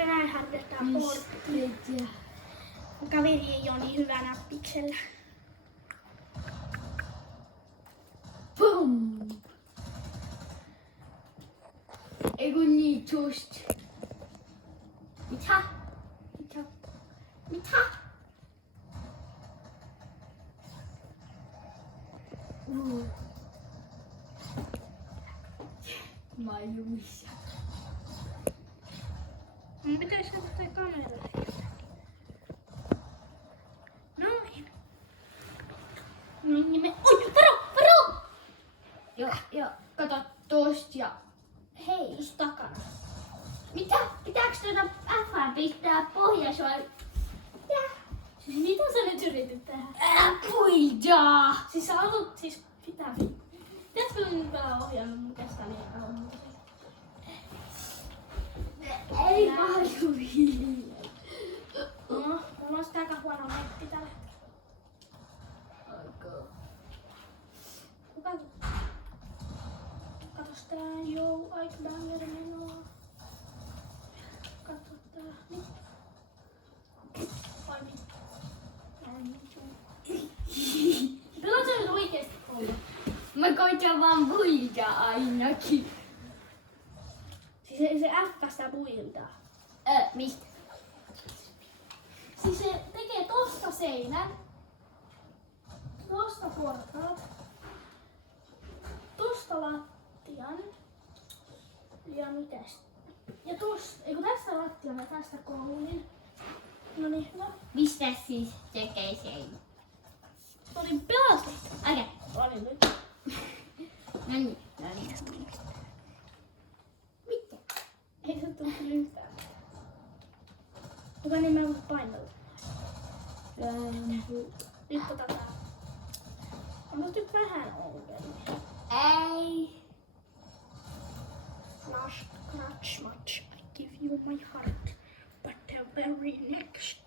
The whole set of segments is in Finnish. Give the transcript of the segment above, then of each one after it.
Tänään harjoitetaan porttia. Mun kaveri ei oo niin hyvä näppiksellä. Boom! Eiku niin just. Mitä? Mitä? Mitä? Mä oon jumissa. Mun pitäis ottaa kameralla. Noin. Oi, varo! Joo, kato tosta ja... Hei, just takana. Mitä? Pitääks tuota F pistää pohjas vai? Mitä? Siis mitä sä nyt yritit tehdä? Puida! Siis sä haluat pitää. Pitäisikö nyt pelaa ohjelman mun kestä niin kauan? Ei mahdu hiljaa. No, mulla on sitä aika huono netti tällä hetkellä. Okay. Kuka? Katos tää, aika banger menoa. Kato tää, niin. Ai vittu. Pelaat sä nyt oikeesti poja? Mä koitan vaan puida ainakin. Siis se F-stä buildaa. Mistä? Siis se tekee tosta seinän. Tosta portaat. Tosta lattian. Ja mitäs? Ja tosta, eiku tästä lattian ja tästä koulun. Noniin, hyvä. Mistä siis tekee seinä? Noniin, pelastit. Okei. Olin nyt. Noniin. Mitä? Ei se tule kyllä yhtään. Kuka niin mä voin painella? Nyt tää. Onko nyt vähän ongelmia? Ei. Last clutch match, I give you my heart, but the very next,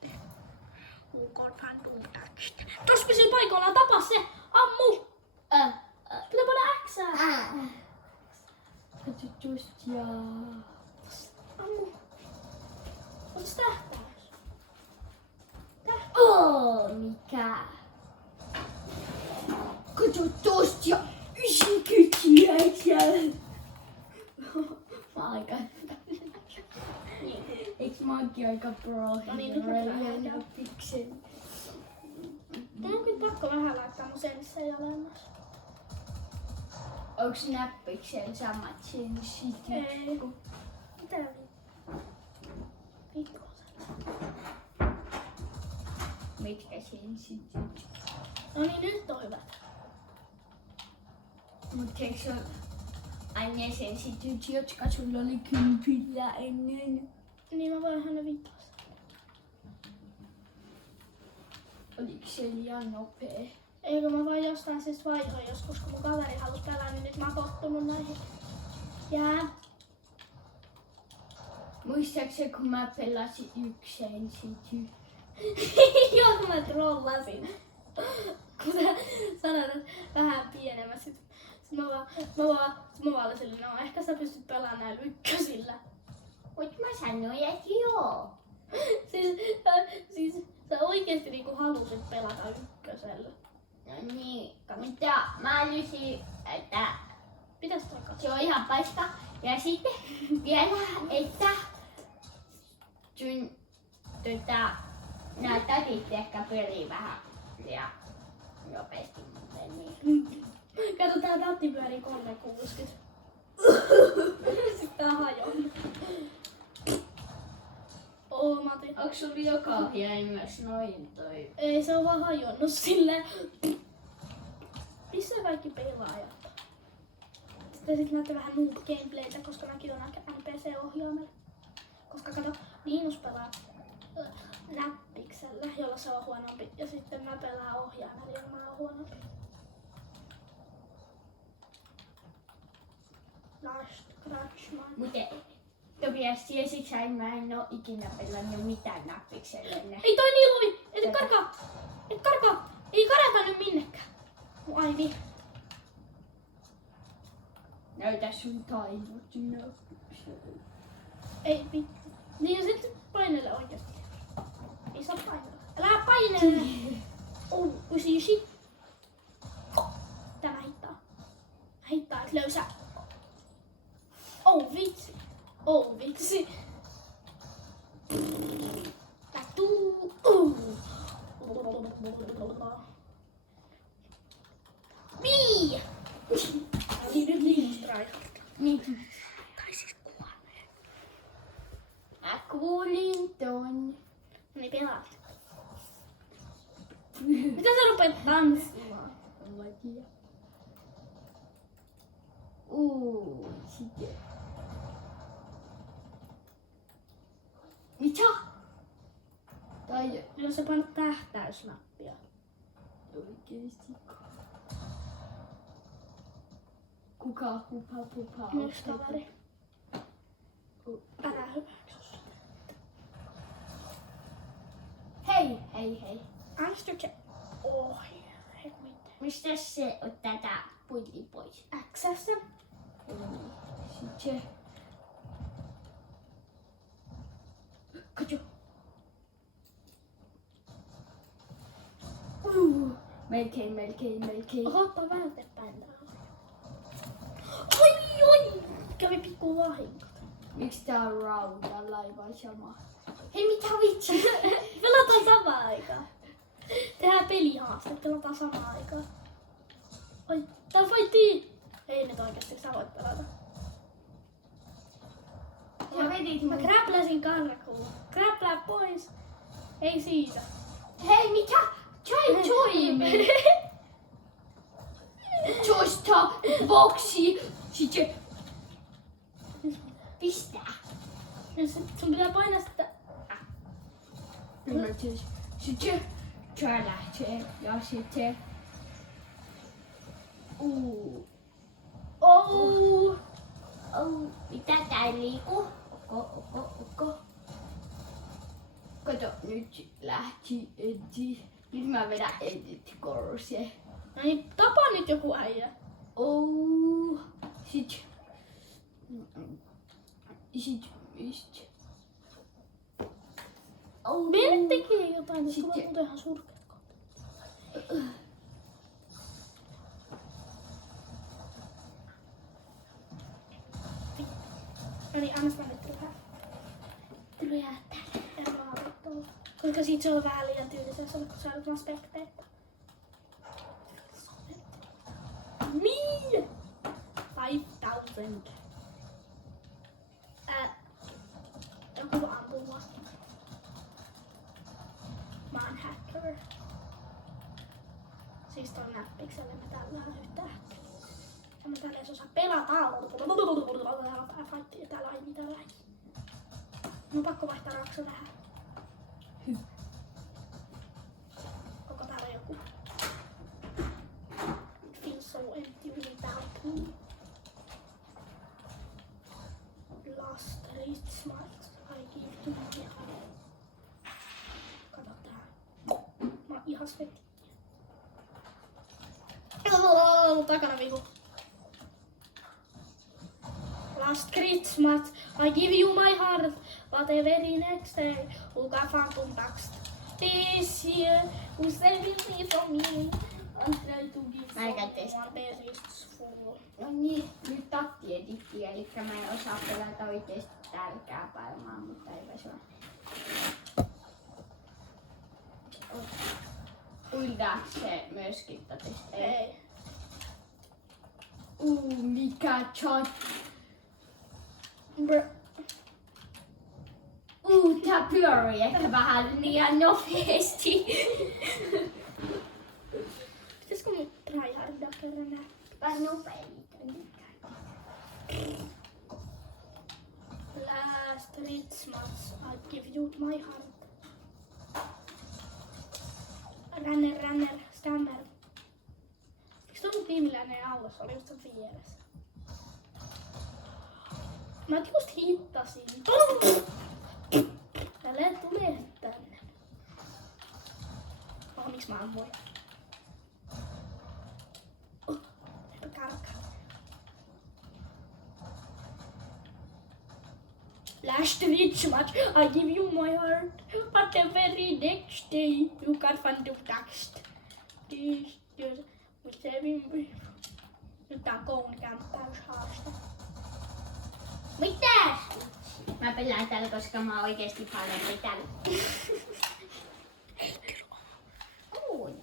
you can't do next. Tuossa pysyy paikallaan, tapa se! Ammu! Pitää panna Xää! Kato tosta ja... Ammu! Otas tähtäys? Mikä? Kato tosta ja... Ysikytiäksä! Mä aika... Eiks mä ookin aika pro? No niin, nyt mä lähdetään. Mun on kyllä pakko vähän laittaa mun senssejä alemmas. Onks näppiksen samat senssit? Ei. Mitä vitkoset? Mitkä senssit? No niin, nyt on hyvät. Mut eikö se aina ne senssit, jotka sulla oli kympillä ennen? Niin mä voin ne vitkoset. Oliko se liian nopee? Eikö mä vaan jostain siis vaihoin joskus, kun mun kaveri halusi pelaa, niin nyt mä oon tottunut näihin. Jää. Muistaakseni kun mä pelasin yksi senssit? Joo, kun mä trollasin. Kun sä sanoit, että vähän pienemmät. Sit mä vaan olin silleen, no ehkä sä pystyt pelaamaan näillä ykkösillä. Mut mä sanoin, että joo. Siis sä oikeesti niinku halusit pelata ykkösellä. No niin, mitä mä älysin, että Pitäis toi katsoa. se on ihan paska. Ja sitten vielä, että sun nää tätit ehkä pyörii vähän liian nopeasti muuten niin. Kato, tää tatti pyörii 360. Sitten tää hajoaa. Mati. Onks sulla joka ohjelmassa noin toi? Ei, se on vaan hajonnut silleen. Missä kaikki pelaajat? Sitten näette vähän noob gameplaytä, koska mäkin on NPC-ohjaimella. Koska kato, Linus pelaa näppiksellä, jolla se on huonompi. Ja sitten mä pelaan ohjaimella, jolla mä oon huonompi. Last Crutch Man. Muten Topias, tiesitkö sä, että mä en oo ikinä pelannut mitään näppiksellä ennen? Ei toi niin luvi! Et karkaa! Et karkaa! Ei karata nyt minnekään! Ai niin. Näytä sun taidot näppiksellä. Ei vittu. Niin ja sitten 99. Tämä hittaa. Hittaa, et löysää. Oh vitsi. Oh vitsi. Tuu. Mii! Oli nyt liian tryhard. Niin. Tai siis kuolee. Mä kuulin ton. Niin pelaat. Mitä sä rupeat tanssimaan? En mä tiedä. Sitten. Mitä? Tai Jos sä painat tähtäysnappia. oikeesti. Kuka pupa Yksi kaveri. Älä hyväksy sitä. Hei. Äänestyksiä. Oi, mitä? Mistä se on tätä pulli pois? Xssä. Sitten. Katso. Melkein. Oho, ottaa vältepäin täällä. Oi! Kävi pikku vahinko. Miksi tää on rautalaiva sama? Hei, mitä vitsi? Pelataan samaan aikaan. Tehdään pelihaaste, pelataan samaan aikaan. Oi, tää fightii! Ei nyt oikeesti, sä voit pelata. Sä vedit Mä mun. kräpläsin karkuun. Kräplää pois. Ei siitä. Hei, mitä? Try toimi. Tuosta boksi. Sitten pistää. Sun pitää painaa sitä. Ymmärtäis. Sitten tää lähtee. Ja sitten. Oh! Mitä tää liiku? Oko. Kato, nyt lähti Eddi. Nyt mä vedän Edit korse. No niin, tapa nyt joku äijä. Sit. Mene tekee jotain, niin Sitten- sulla tulee ihan surkeat kohta. No niin, anna sitä nyt vähän. Tuli jää tälle. En mä odottaa. Koska siitä se on vähän liian tyylisä, se on kun sä olet vaan spekteettä. Niin! 5000. Joku ampuu mua. Mä oon hacker. Siis ton näppiksellä mä tällä yhtään. Ja mä täällä edes osaa pelata. Fightti, täällä ei mitään lähi. Mun on pakko vaihtaa raksa vähän. Onko täällä joku? It feels so empty without me. Last rich smart. I give to my heart. Kato tää. Mä oon ihan svetti. Takana vihu. Last Christmas, I give you my heart, but the very next day, who got phantom text? This year, who saving me from me? I try to give Mä enkä testa. someone there is full. No niin, nyt tatti editti, eli mä en osaa pelata oikeesti tälkää pääomaa, mutta eipä se ole. Uidaanko se myöskin tatista? Ei. Mikä chat? Brr. Tää pyörii ehkä vähän liian nopeesti. Pitäisikö mun tryhardaa kerran nää? Vähän nopeasti. Last Christmas, I give you my heart. Runner, stammer. Eikö tuo mun tiimiläinen autossa oli just sen vieressä? Mä just hittasin. Tälleen tulee tänne. Oh, miksi mä ammuin? Eipä karkaa. Last rich match, I give you my heart, but the very next day you can't find the text. This just was having me. Nyt tää on koulun kämppäyshaaste. Mitäs? Mä pelaan täällä, koska mä oon oikeesti parempi täällä. Oi.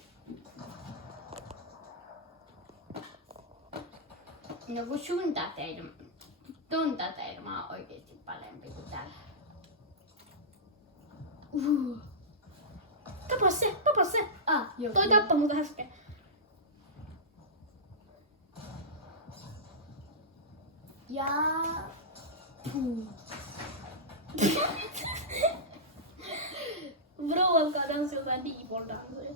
No kun ton tateilla mä oon oikeesti parempi kuin täällä. Tapas se! Joo. Toi tappaa muuta äsken. Ja... Bro alkaa tanssia jotain default-danssia.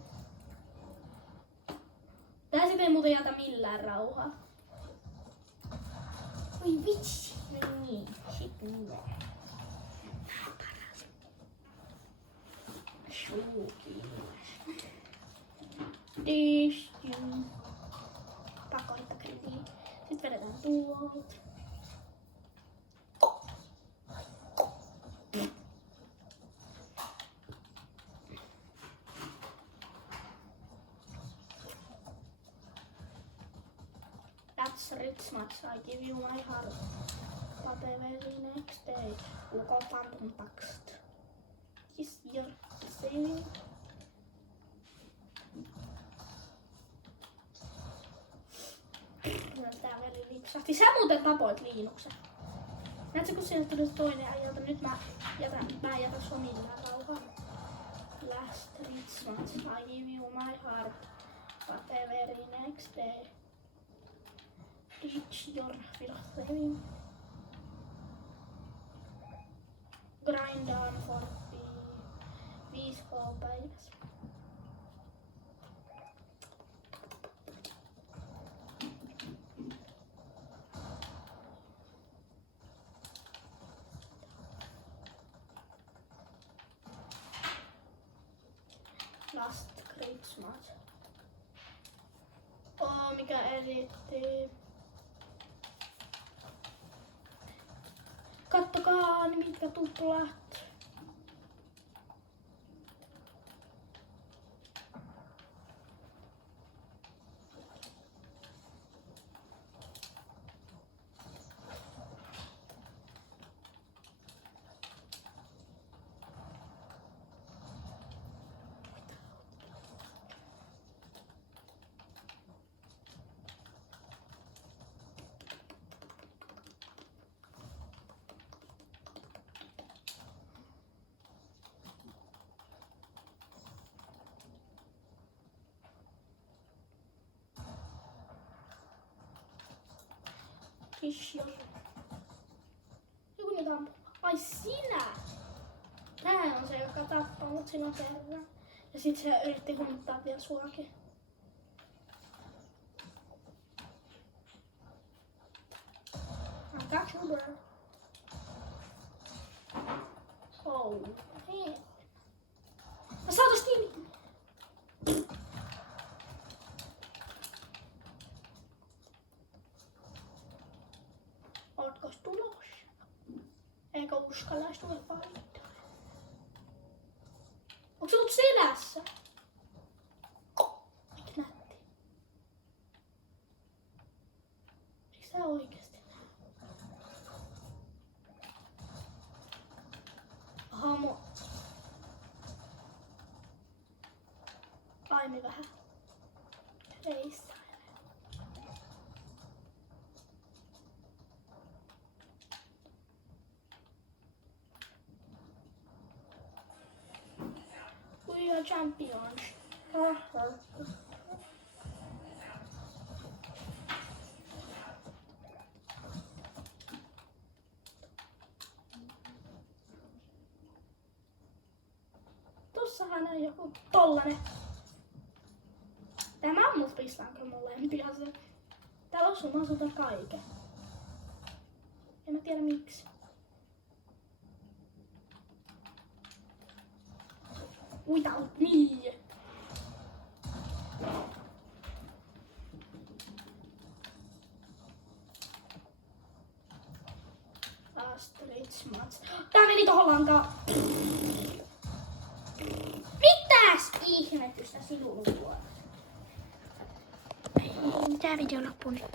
Tää sit ei muuten jätä millään rauhaa. Oi vitsi. No niin, sit tulee. Tistin. Pakoita krediin. Sitten vedetään tuolta. That's rich much, I give you my heart. But the very next day, look up phantom text. Is your saving? Tää veli lipsahti. Sä muuten tapoit Liinuksen. Näetkö kun sieltä tuli toinen ajalta? Nyt mä en jätä sua millään rauhaa. Last rich much, I give you my heart. But the very next day, reach your saving. Grind on for 5 päivässä. Last Christmas. Mikä editti. Kattokaa mitkä tuplat. Kisio. Joku niitä ampuu. Ai sinä! Tää on se, joka tappaa mut silloin kerran. Ja sit se yritti hunttaa vielä suakin. I got you, bro. Oh, hey. Mä saan tosta kiinni. Ootkos tulossa? Eikä uskallais tulla valittaa. Onks se ollut selässä? Eikä nätti. Eiks sä oikeesti näe? Hamo. Aimi vähän. Reissä. We are champions. Tossahan on joku tollanen. Tää mammut pistää kyllä mun lempiä se. Täällä osuu sulta kaiken. En mä tiedä miksi. Without me. Last rich match. Tää tää video loppuun nyt.